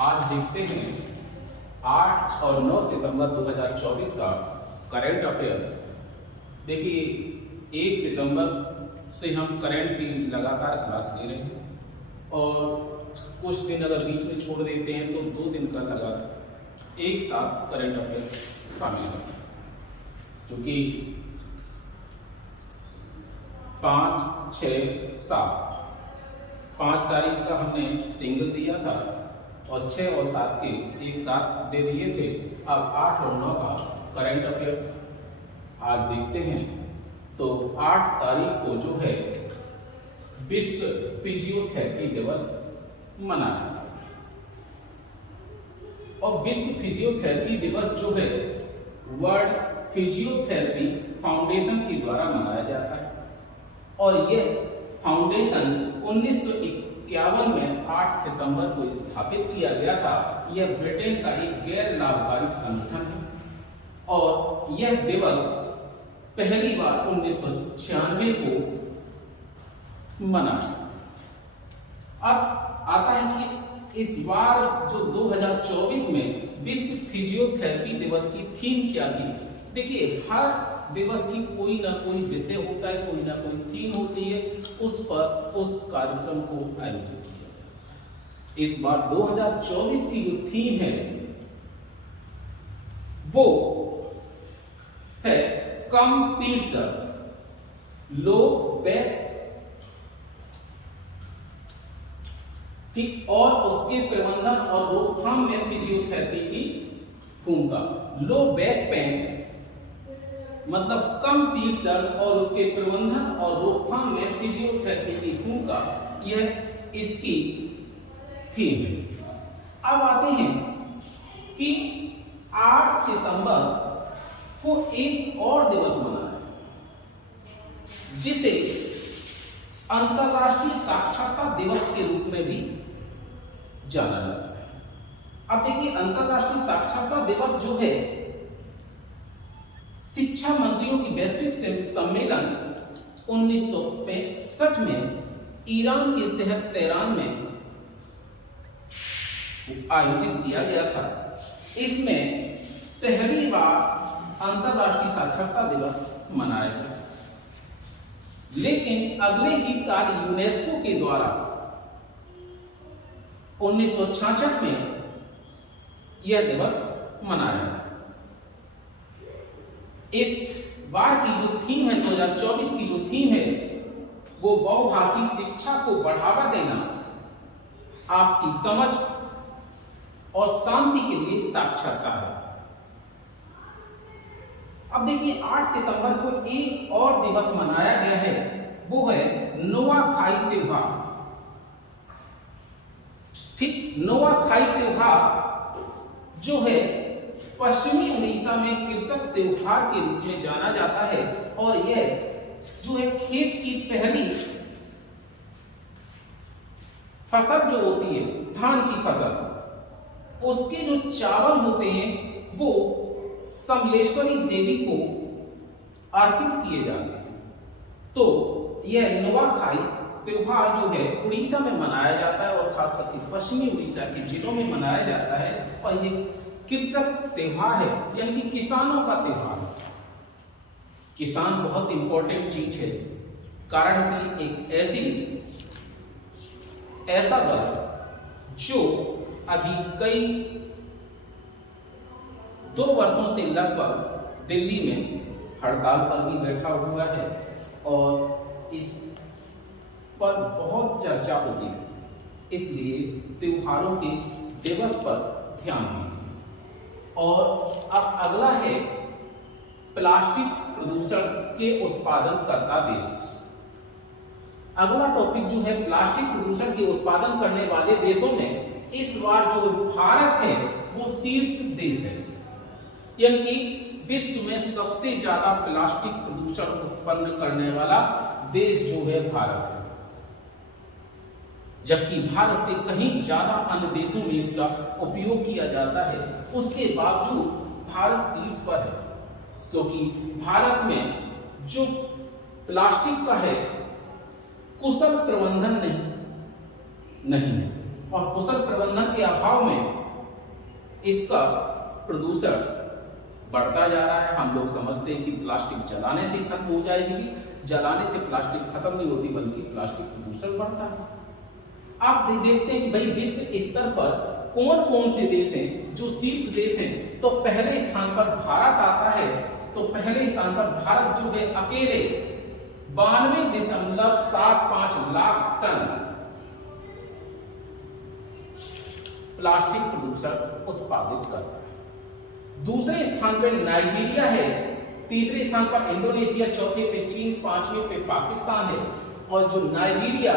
आज देखते हैं 8 और 9 सितंबर 2024 का करंट अफेयर्स। देखिए 1 सितंबर से हम करंट की लगातार क्लास ले रहे हैं और कुछ दिन अगर बीच में छोड़ देते हैं तो 2 दिन का लगातार एक साथ करंट अफेयर्स शामिल है, क्योंकि 5, 6, 7 5 तारीख का हमने सिंगल दिया था और 6 और 7 के एक साथ दे दिए थे। अब 8 और 9 का करंट अफेयर्स आज देखते हैं। तो 8 तारीख को जो है विश्व फिजियोथेरेपी दिवस मनाया था और विश्व फिजियोथेरेपी दिवस जो है वर्ल्ड फिजियोथेरेपी फाउंडेशन के द्वारा मनाया जाता है और यह फाउंडेशन 1951 में 8 सितंबर को स्थापित किया गया था। यह ब्रिटेन का एक गैर लाभकारी संगठन है और यह दिवस पहली बार 1996 को मना। अब आता है कि इस बार जो 2024 में विश्व फिजियोथेरेपी दिवस की थीम क्या थी। देखिए हर दिवस की कोई ना कोई विषय होता है, कोई ना कोई थीम होती है, उस पर उस कार्यक्रम को आयोजित किया। इस बार 2024 की जो थीम है वो है कम पीठ दर्द, लो बैक ठीक, और उसके प्रबंधन और रोकथाम में फिजियोथेरेपी की भूमिका। लो बैक पेन मतलब कम पीठ दर्द और उसके प्रबंधन और रोकथाम में फिजियोथेरेपी की भूमिका, यह इसकी थीम है। अब आते हैं कि 8 सितंबर को एक और दिवस मनाया है जिसे अंतरराष्ट्रीय साक्षरता दिवस के रूप में भी जाना जाता है। अब देखिए अंतरराष्ट्रीय साक्षरता दिवस जो है शिक्षा मंत्रियों की वैश्विक सम्मेलन 1965 में ईरान के शहर तेहरान में आयोजित किया गया था। इसमें पहली बार अंतरराष्ट्रीय साक्षरता दिवस मनाया गया, लेकिन अगले ही साल यूनेस्को के द्वारा 1966 में यह दिवस मनाया गया। इस बार की जो थीम है 2024 की जो थीम है वो बहुभाषी शिक्षा को बढ़ावा देना, आपसी समझ और शांति के लिए साक्षरता है। अब देखिए 8 सितंबर को एक और दिवस मनाया गया है, वो है नोआखाई त्योहार। ठीक, नोआखाई त्योहार जो है पश्चिमी उड़ीसा में कृषक त्योहार के रूप में जाना जाता है और यह जो है खेत की पहली फसल जो होती है धान की फसल, उसके जो चावल होते हैं वो समलेश्वरी देवी को अर्पित किए जाते हैं। तो यह नुआखाई त्योहार जो है उड़ीसा में मनाया जाता है और खास करके पश्चिमी उड़ीसा के जिलों में मनाया जाता है और ये कृषक त्योहार है, यानी कि किसानों का त्योहार है। किसान बहुत इंपॉर्टेंट चीज है, कारण कि एक ऐसा वर्ग जो अभी 2 वर्षों से लगभग दिल्ली में हड़ताल पर भी बैठा हुआ है और इस पर बहुत चर्चा होती है, इसलिए त्योहारों के दिवस पर ध्यान दीजिए। और अब अगला है प्लास्टिक प्रदूषण के उत्पादन करता देश। अगला टॉपिक जो है प्लास्टिक प्रदूषण के उत्पादन करने वाले देशों में इस बार जो भारत है वो शीर्ष देश है, यानी कि विश्व में सबसे ज्यादा प्लास्टिक प्रदूषण उत्पन्न करने वाला देश जो है भारत है। जबकि भारत से कहीं ज्यादा अन्य देशों में इसका उपयोग किया जाता है, उसके बावजूद भारत शीर्ष पर है, क्योंकि भारत में जो प्लास्टिक का है कुशल प्रबंधन नहीं है। और कुशल प्रबंधन के अभाव में इसका प्रदूषण बढ़ता जा रहा है। हम लोग समझते हैं कि प्लास्टिक जलाने से खत्म हो जाएगी, जलाने से प्लास्टिक खत्म नहीं होती बल्कि प्लास्टिक प्रदूषण बढ़ता है। आप देखते हैं कि भाई विश्व स्तर पर कौन कौन से देश हैं जो शीर्ष देश हैं। तो पहले स्थान पर भारत आता है। तो पहले स्थान पर भारत जो है अकेले 92.75 लाख टन प्लास्टिक प्रदूषण उत्पादित करता है। दूसरे स्थान पर नाइजीरिया है, तीसरे स्थान पर इंडोनेशिया, चौथे पे चीन, पांचवें पे पाकिस्तान है। और जो नाइजीरिया,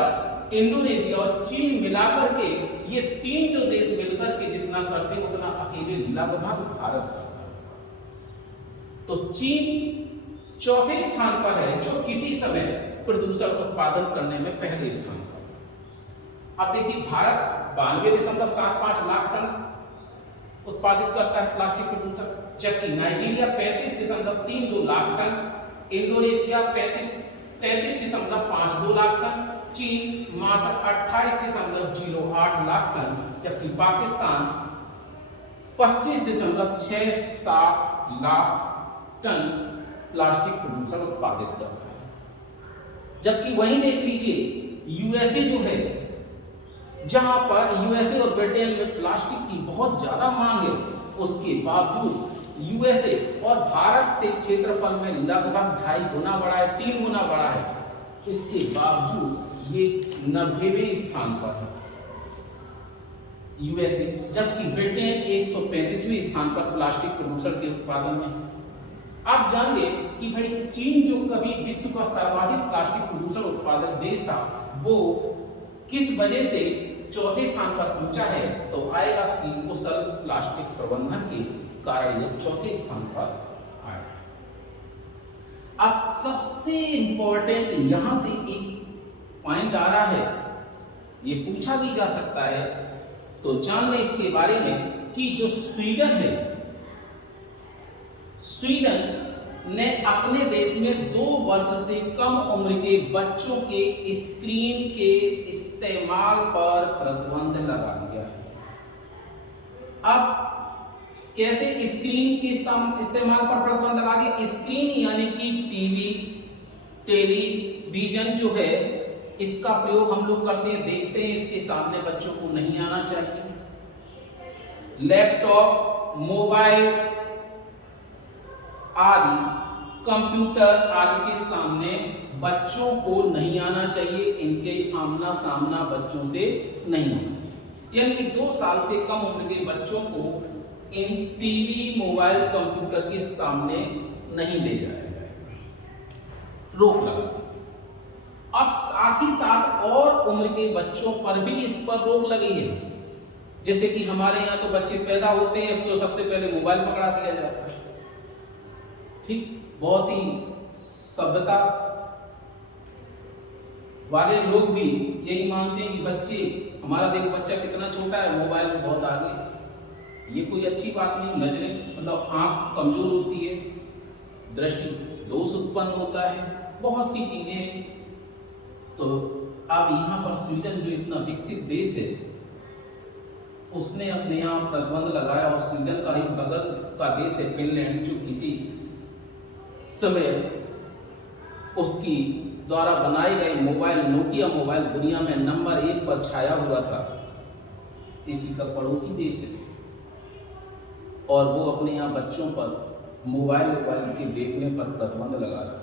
इंडोनेशिया और चीन मिलाकर के ये तीन जो देश मिलकर के जितना करते हैं उतना अकेले लगभग भारत करता है। तो चीन चौथे स्थान पर है जो किसी समय प्रदूषण उत्पादन करने में पहले स्थान पर। अब देखिए भारत 92.75 लाख टन उत्पादित करता है प्लास्टिक प्रदूषण, जबकि Nigeria 35.32 lakh ton, Indonesia 33.52 lakh ton, चीन मात्र 28.08 लाख टन, जबकि पाकिस्तान 25.67 लाख टन प्लास्टिक प्रदूषण उत्पादित करता है। जबकि वहीं देख लीजिए यूएसए जो है, जहां पर यूएसए और ब्रिटेन में प्लास्टिक की बहुत ज्यादा मांग है, उसके बावजूद यूएसए और भारत से क्षेत्रफल में लगभग 2.5 गुना बड़ा है, 3 गुना बड़ा है। इसके बावजूद ये 90वें स्थान पर है यूएसए, जबकि ब्रिटेन 135वें स्थान पर प्लास्टिक प्रदूषण के उत्पादन में। आप जानिए कि भाई चीन जो कभी विश्व का सर्वाधिक प्लास्टिक प्रदूषण उत्पादक देश था, वो किस वजह से चौथे स्थान पर पहुंचा है। तो आएगा कि कुशल प्लास्टिक प्रबंधन के कारण ये चौथे स्थान पर आया। अब सबसे इंपॉर्टेंट यहां से एक पॉइंट आ रहा है, ये पूछा भी जा सकता है, तो जान लें इसके बारे में कि जो स्वीडन है, स्वीडन ने अपने देश में 2 वर्ष से कम उम्र के बच्चों के स्क्रीन के इस्तेमाल पर प्रतिबंध लगा दिया है। अब कैसे स्क्रीन के इस्तेमाल पर प्रतिबंध लगा दिया? स्क्रीन यानी कि टीवी, टेलीविजन जो है, इसका प्रयोग हम लोग करते हैं, देखते हैं, इसके सामने बच्चों को नहीं आना चाहिए। लैपटॉप, मोबाइल आदि, कंप्यूटर आदि के सामने बच्चों को नहीं आना चाहिए, इनके आमना सामना बच्चों से नहीं होना चाहिए। यानी कि 2 साल से कम उम्र के बच्चों को इन टीवी, मोबाइल, कंप्यूटर के सामने नहीं ले जाया जाएगा, रोक लगा। अब साथ ही साथ और उम्र के बच्चों पर भी इस पर रोक लगी है। जैसे कि हमारे यहाँ तो बच्चे पैदा होते हैं तो सबसे पहले मोबाइल पकड़ा दिया जाता है, ठीक, बहुत ही सभ्यता वाले लोग भी यही मानते हैं कि बच्चे, हमारा देखो बच्चा कितना छोटा है, मोबाइल में बहुत आगे। ये कोई अच्छी बात नहीं। नजरें मतलब आंख कमजोर होती है, दृष्टि दोष उत्पन्न होता है, बहुत सी चीजें। तो अब यहाँ पर स्वीडन जो इतना विकसित देश है, उसने अपने यहाँ प्रतिबंध लगाया। और स्वीडन का ही बगल का देश है फिनलैंड, जो किसी समय उसकी द्वारा बनाए गए मोबाइल, नोकिया मोबाइल दुनिया में नंबर 1 पर छाया हुआ था। इसी का पड़ोसी देश है और वो अपने यहाँ बच्चों पर मोबाइल के देखने पर प्रतिबंध लगा रहा है।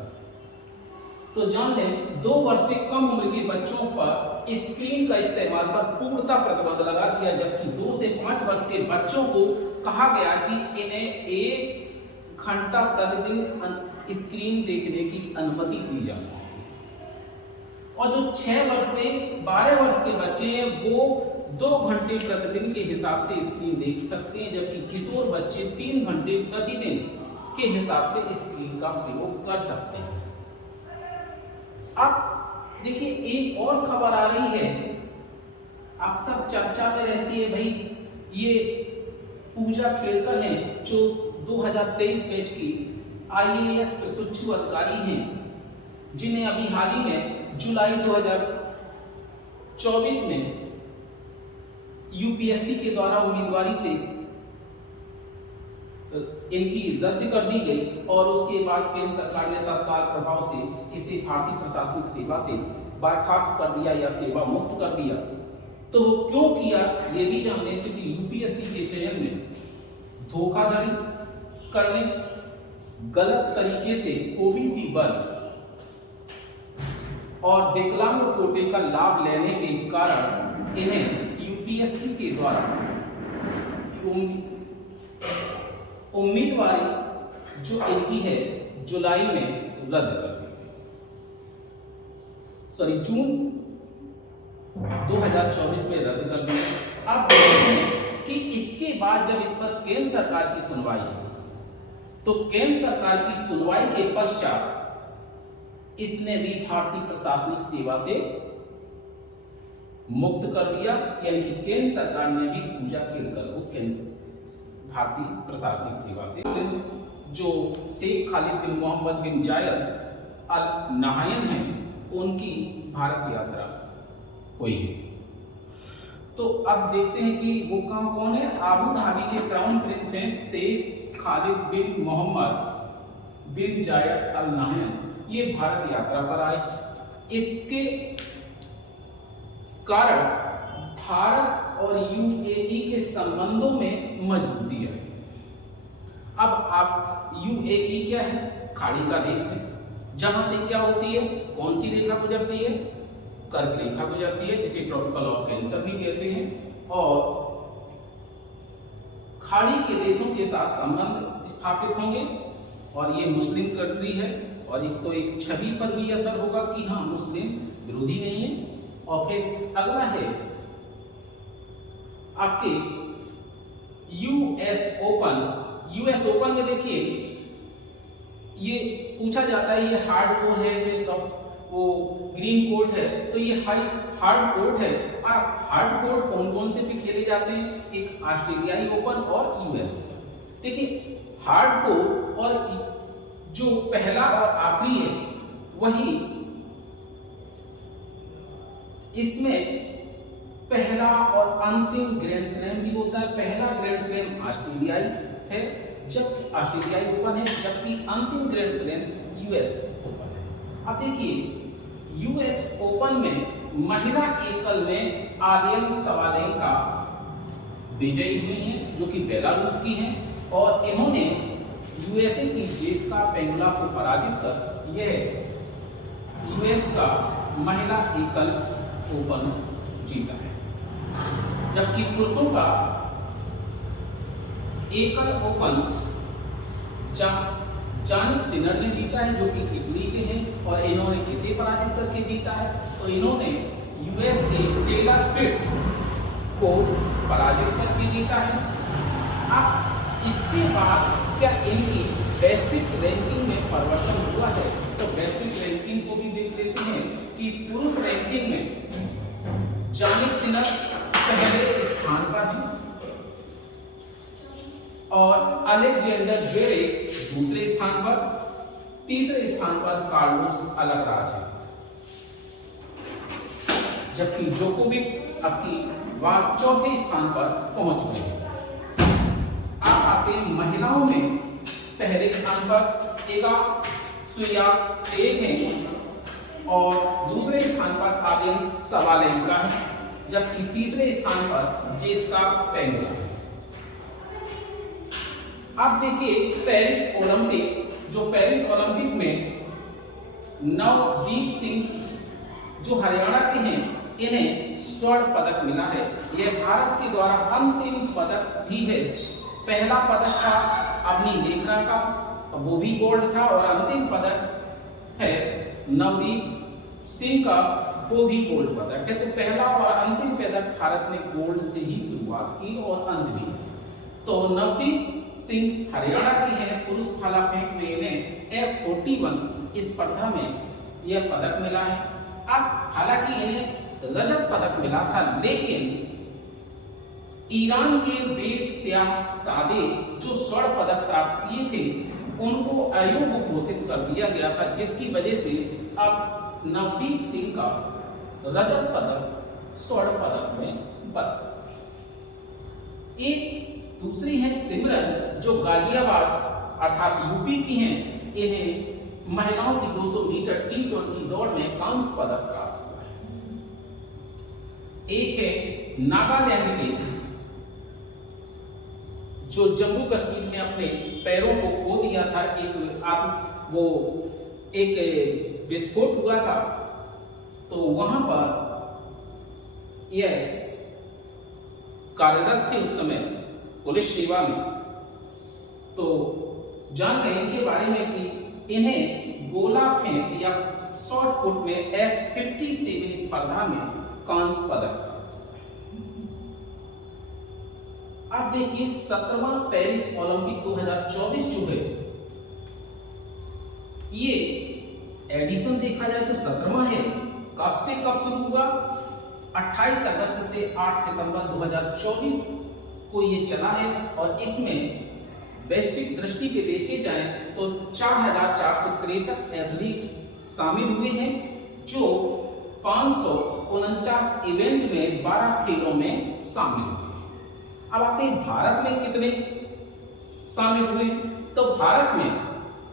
तो जान लें 2 वर्ष से कम उम्र के बच्चों पर स्क्रीन का इस्तेमाल पर पूर्णतः प्रतिबंध लगा दिया, जबकि 2 से 5 वर्ष के बच्चों को कहा गया कि इन्हें 1 घंटा प्रतिदिन स्क्रीन देखने की अनुमति दी जा सकती है। और जो 6 वर्ष से 12 वर्ष के बच्चे हैं वो 2 घंटे प्रतिदिन के हिसाब से स्क्रीन देख सकते हैं, जबकि किशोर बच्चे 3 घंटे प्रतिदिन के हिसाब से स्क्रीन का प्रयोग कर सकते हैं। अब देखिए एक और खबर आ रही है, अक्सर चर्चा में रहती है। भाई ये पूजा खेड़कर हैं जो 2023 बैच की IAS प्रशिक्षु अधिकारी हैं, जिन्हें अभी हाल ही में जुलाई 2024 में यूपीएससी के द्वारा उम्मीदवारी से इनकी रद्द कर दी गई और उसके बाद केंद्र सरकार ने तत्काल प्रभाव से इसे भारतीय प्रशासनिक सेवा से बर्खास्त कर दिया या सेवा मुक्त कर दिया। तो क्यों किया ये भी जान लेते कि यूपीएससी के चयन में धोखाधड़ी करने, गलत तरीके से ओबीसी वर्ग और विकलांग कोटे का लाभ लेने के कारण इन्हें यूपीएससी के द्वारा उम्मीदवारी जो इनकी है जुलाई में रद्द कर दी गई, सॉरी जून 2024 में रद्द कर दी। अब देखते हैं कि इसके बाद जब इस पर केंद्र सरकार की सुनवाई तो केंद्र सरकार की सुनवाई के पश्चात इसने भी भारतीय प्रशासनिक सेवा से मुक्त कर दिया, यानी कि केंद्र सरकार ने भी पूजा खेलकर को भारतीय प्रशासनिक सेवा से जो शेख खालिद बिन मोहम्मद बिन जायद अल नहायन हैं उनकी भारत यात्रा हुई है। तो अब देखते हैं कि वो कौन है। आबू धाबी के क्राउन प्रिंस हैं शेख खालिद बिन मोहम्मद बिन जायद अल नहायन, ये भारत यात्रा पर आए। इसके कारण भारत और यूएई के संबंधों में मजबूती है। अब आप यूएई क्या है? खाड़ी का देश है जहां से क्या होती है, कौन सी रेखा गुजरती है? कर्क रेखा गुजरती है, जिसे ट्रॉपिकल ऑफ कैंसर भी कहते हैं। और खाड़ी के देशों के साथ संबंध स्थापित होंगे और ये मुस्लिम कंट्री है और एक छवि पर भी असर होगा कि हाँ मुस्लिम विरोधी नहीं है। और फिर अगला है आपके यूएस ओपन। यूएस ओपन में देखिए ये पूछा जाता है ये हार्ड कोर है, ये सॉफ्ट वो ग्रीन कोर्ट है, तो ये हार्ड कोर्ट है। और हार्ड कोर्ट कौन कौन से पे खेले जाते हैं? एक ऑस्ट्रेलियाई ओपन और यूएस ओपन। देखिए हार्ड कोर्ट और जो पहला और आखिरी है वही इसमें पहला और अंतिम ग्रैंड स्लैम भी होता है। पहला ग्रैंड स्लैम ऑस्ट्रेलियाई है जबकि ऑस्ट्रेलियाई ओपन है, जबकि अंतिम ग्रैंड स्लैम यूएस ओपन है। अब देखिए यूएस ओपन में महिला एकल में आर्यन सवालेंका विजयी हुई हैं जो कि बेलारूस की हैं और इन्होंने यूएसए की जेसिका पेंगुला को पराजित कर यह यूएस का महिला एकल ओपन जीता है। जबकि पुरुषों का एकल ओपन जानिक सिनर ने जीता है जो कि इटली के हैं और इन्होंने किसे पराजित करके जीता है? तो इन्होंने यूएस के टेलर फिट्स को पराजित करके जीता है। अब इसके बाद क्या इनकी वैश्विक रैंकिंग में परिवर्तन हुआ है? तो वैश्विक रैंकिंग को भी देख लेते हैं कि पुरुष रैंकिंग में जानिक सिनर पहले स्थान पर है और अलेक्जेंडर ज्वेरेव दूसरे स्थान पर, तीसरे स्थान पर कार्लोस अल्काराज है, जबकि जोकोविक आपकी बार चौथे स्थान पर पहुंच गए हैं। आप आते हैं महिलाओं में पहले स्थान पर एगा स्वियातेक है और दूसरे स्थान पर आर्यन सवालेंका है, जबकि तीसरे स्थान पर जेसिका पेंगुला है। अब देखिए पेरिस ओलंपिक, जो पेरिस ओलंपिक में नवदीप सिंह जो हरियाणा के हैं इन्हें स्वर्ण पदक मिला है। यह भारत के द्वारा अंतिम पदक भी है। पहला पदक था अपनी लेखना का, वो भी गोल्ड था और अंतिम पदक है नवदीप सिंह का, वो भी गोल्ड पदक है। तो पहला और अंतिम पदक भारत ने गोल्ड से ही शुरुआत की और अंत भी। तो नवदीप सिंह हरियाणा की है। पुरुष भाला फेंक में इन्हें F41 स्पर्धा में यह पदक मिला है। अब हालांकि इन्हें रजत पदक मिला था, लेकिन ईरान के बेद स्याह सादे जो स्वर्ण पदक प्राप्त किए थे उनको अयोग्य घोषित कर दिया गया था, जिसकी वजह से अब नवदीप सिंह का रजत पदक स्वर्ण पदक में बदला। एक दूसरी है सिमरन जो गाजियाबाद अर्थात यूपी की हैं। इन्हें महिलाओं की 200 मीटर T20 दौड़ में कांस्य पदक प्राप्त हुआ है। एक है नागालैंड के जो जम्मू कश्मीर में अपने पैरों को खो दिया था, एक विस्फोट हुआ था, तो वहां पर यह कार्यरत थे उस समय पुलिस सेवा में। तो जान गए इनके बारे में कि इन्हें गोला फेंक या शॉट पुट में F57 स्पर्धा में कांस्य पदक। अब देखिए 17वां पेरिस ओलंपिक 2024 जो है, ये एडिशन देखा जाए तो 17वां है। कब से कब शुरू हुआ? 28 अगस्त से 8 सितंबर 2024 को ये चला है। और इसमें वैश्विक दृष्टि पे देखे जाए तो 4463 एथलीट शामिल हुए हैं, जो 549 इवेंट में 12 खेलों में शामिल हुए। अब आते हैं भारत में कितने शामिल हुए, तो भारत में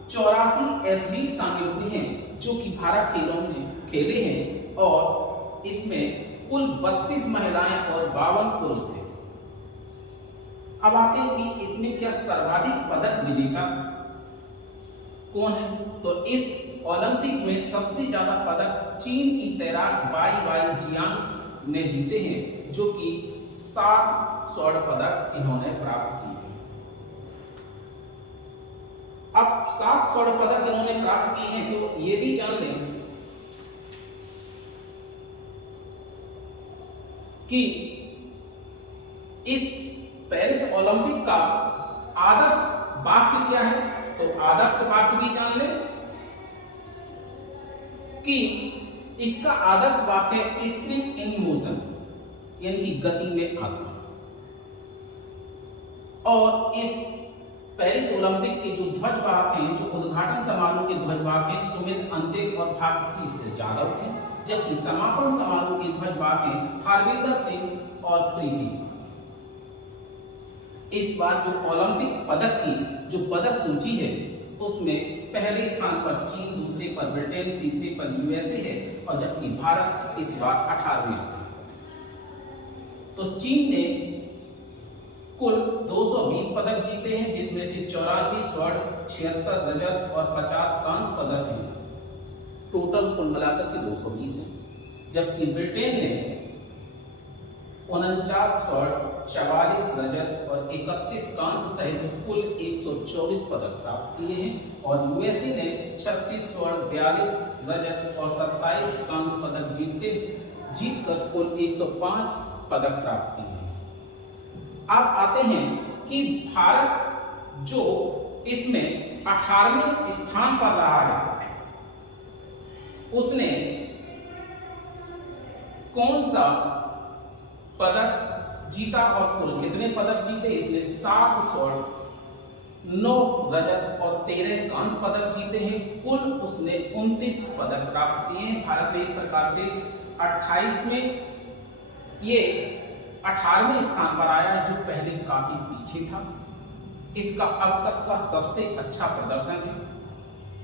84 एथलीट शामिल हुए हैं जो कि 12 खेलों में खेले हैं, और इसमें कुल 32 महिलाएं और 52 पुरुष थे। अब आते हैं कि इसमें क्या सर्वाधिक पदक विजेता कौन है, तो इस ओलंपिक में सबसे ज्यादा पदक चीन की तैराक बाई जियांग ने जीते हैं, जो कि 7 स्वर्ण पदक इन्होंने प्राप्त किए। अब 7 स्वर्ण पदक इन्होंने प्राप्त किए हैं, तो ये भी जान लें कि इस पेरिस ओलंपिक का आदर्श वाक्य क्या है, तो आदर्श वाक्य भी जान लें कि इसका आदर्श वाक्य है स्पिरिट इन मोशन, यानी कि गति में आत्मा। और इस पेरिस ओलंपिक के जो ध्वजवाहक हैं, जो उद्घाटन समारोह के ध्वजवाहक हैं, सुमित अंतिक और भाग्यश्री जाधव थे, जबकि समापन समारोह के ध्वजवाहक हैं हरविंदर सिंह और प्रीति। इस बार जो ओलंपिक पदक की जो पदक सूची है, उसमें पहले स्थान पर चीन, दूसरे पर ब्रिटेन, तीसरे पर यूएसए है, और जबकि भारत इस बार 18वें स्थान पर। तो चीन ने कुल 220 पदक जीते हैं, जिसमें से 94 स्वर्ण, 76 रजत और 50 कांस्य पदक हैं। टोटल कुल मिलाकर के 220 हैं। जबकि ब्रिटेन ने 49 स्वर्ण, 44 रजत और 31 कांस्य सहित कुल 124 पदक प्राप्त किए हैं। और यूएसए ने 36 स्वर्ण, 42 रजत और 27 कांस्य पदक जीतकर कुल 105 पदक प्राप्त किए हैं। अब आते हैं कि भारत जो इसमें 18वें स्थान पर रहा है, उसने कौन सा पदक जीता और कुल कितने पदक जीते? इसमें 7 स्वर्ण, 9 रजत और 13 कांस्य पदक जीते हैं। कुल उसने 29 पदक प्राप्त किए हैं। भारत इस प्रकार से 28 में ये 18वें स्थान पर आया है, जो पहले काफी पीछे था। इसका अब तक का सबसे अच्छा प्रदर्शन है।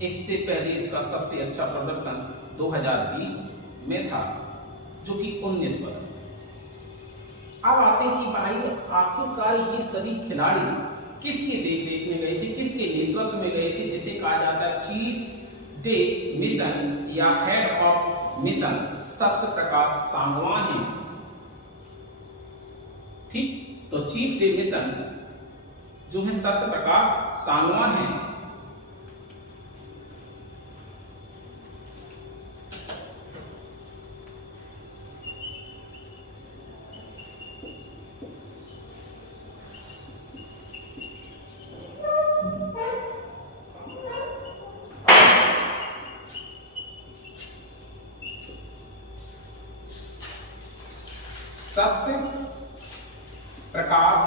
इससे पहले इसका सबसे अच्छा प्रदर्शन 2020 में था, जो कि 19 पदक थे। अब आते हैं कि भाई आखिरकार ये सभी खिलाड़ी किसके देखरेख में गए थे, किसके नेतृत्व में गए थे, जिसे कहा जाता है चीफ डे मिशन या head of mission Satya Prakash Sangwan है। ठीक, तो चीफ डे मिशन जो है सत्य प्रकाश सांगवान है। सत्य प्रकाश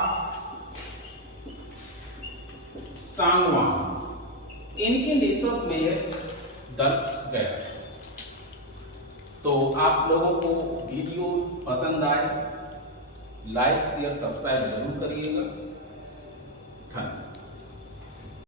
सांगवान, इनके नेतृत्व में दल गया। तो आप लोगों को वीडियो पसंद आए लाइक शेयर सब्सक्राइब जरूर करिएगा।